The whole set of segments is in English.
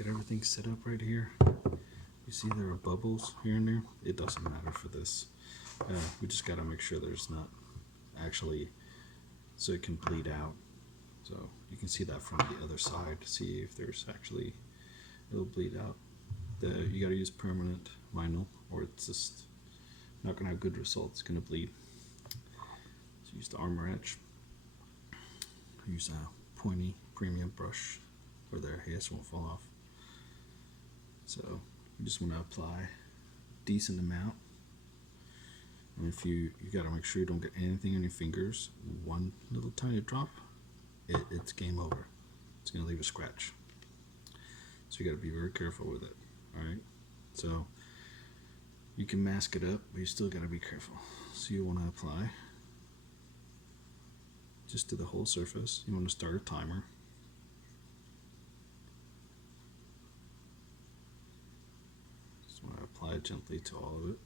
Get everything set up right here. You see there are bubbles here and there. It doesn't matter for this. We just got to make sure there's not actually, so it can bleed out. So you can see that from the other side. See if there's actually, it'll bleed out. You got to use permanent vinyl, or it's just not going to have good results. It's going to bleed. So use the Armour Etch. Use a pointy premium brush where their hairs won't fall off. So you just want to apply a decent amount. And if you got to make sure you don't get anything on your fingers. One little tiny drop, it's game over. It's going to leave a scratch. So you got to be very careful with it. Alright, so you can mask it up, but you still got to be careful. So you want to apply just to the whole surface. You want to start a timer. Just want to apply it gently to all of it.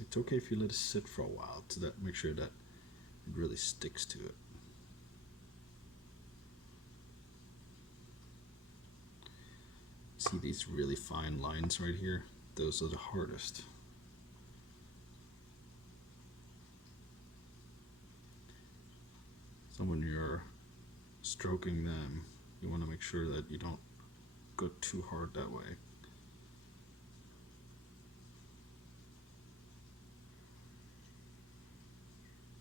It's okay if you let it sit for a while to make sure that it really sticks to it. See these really fine lines right here? Those are the hardest. So when you're stroking them, you want to make sure that you don't go too hard that way.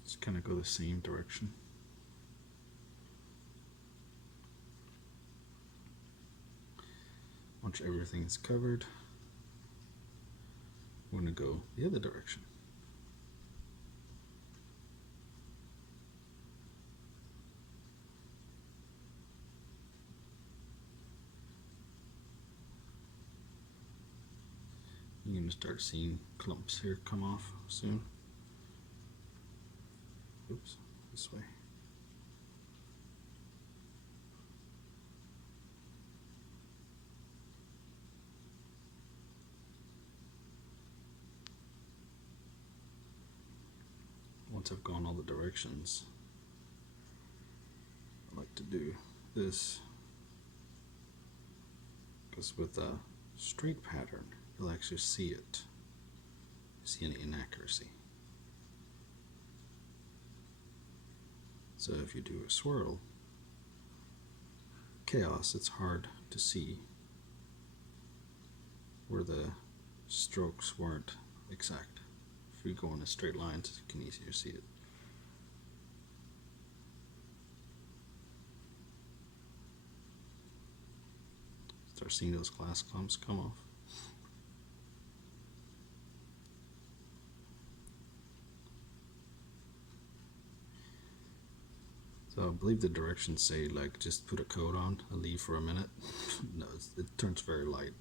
Just kind of go the same direction. Once everything is covered, we're going to go the other direction. You're going to start seeing clumps here come off soon. Oops, this way. Once I've gone all the directions, I like to do this, because with a straight pattern, you'll actually see it. See any inaccuracy. So if you do a swirl, chaos, it's hard to see where the strokes weren't exact. If we go in a straight line, you can easier see it. Start seeing those glass clumps come off. So I believe the directions say like just put a coat on and leave for a minute. No, it turns very light.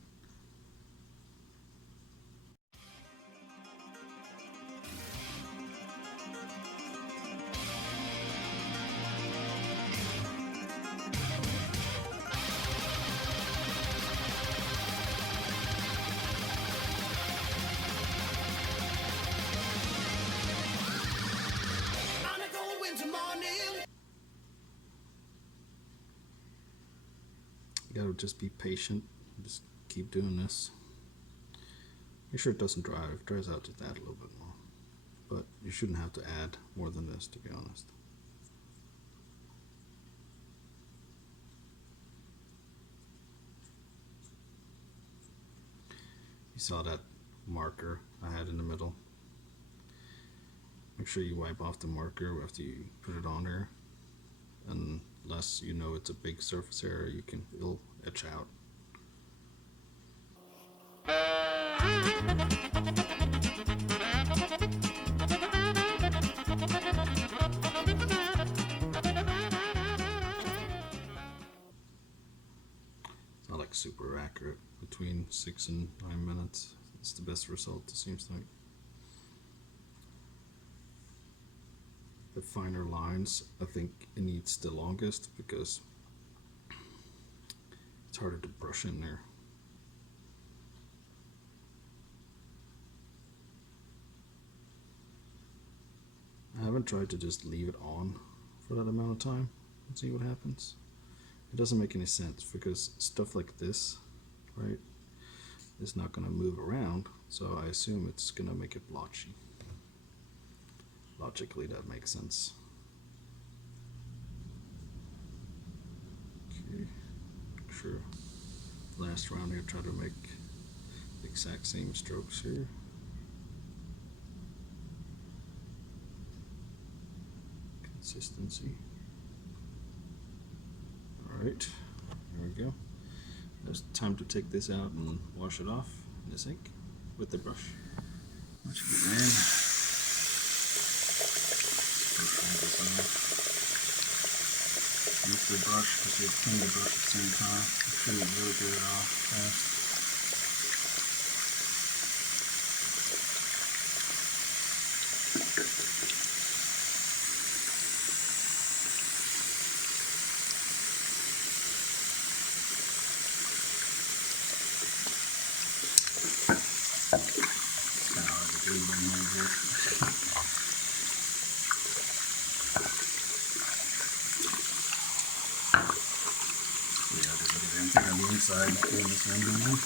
You gotta just be patient, just keep doing this. Make sure it doesn't dry. If it dries out, just add a little bit more. But you shouldn't have to add more than this, to be honest. You saw that marker I had in the middle. Make sure you wipe off the marker after you put it on there. Unless you know it's a big surface area, it'll etch out. It's not like super accurate. Between 6 and 9 minutes, it's the best result, it seems like. The finer lines, I think it needs the longest because it's harder to brush in there. I haven't tried to just leave it on for that amount of time and see what happens. it doesn't make any sense because stuff like this, right, is not going to move around, so I assume it's going to make it blotchy. Logically, that makes sense. Okay, sure. Last round here, try to make the exact same strokes here. Consistency. Alright, here we go. It's time to take this out and wash it off in the sink with the brush. Once you get in, use the brush because you clean the brush at the same time. Make sure you really get it off fast. Inside doing this end in there.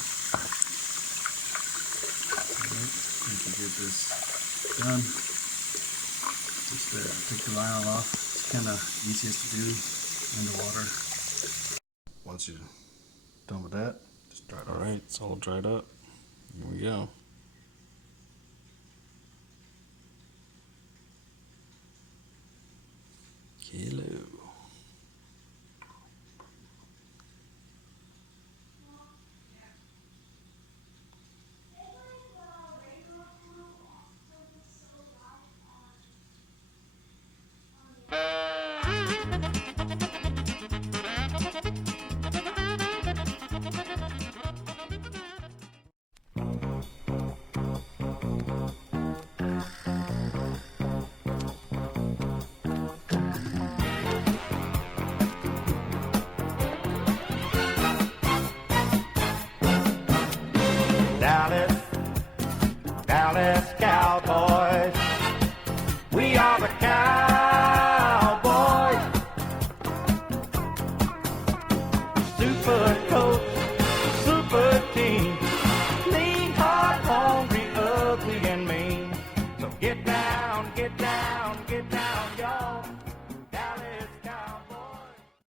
Alright, once you get this done, just take the vinyl off. It's kind of easiest to do in the water. Once you're done with that, just dry it off. Alright, it's all dried up. Here we go. Hello. Dallas, Dallas Cowboy.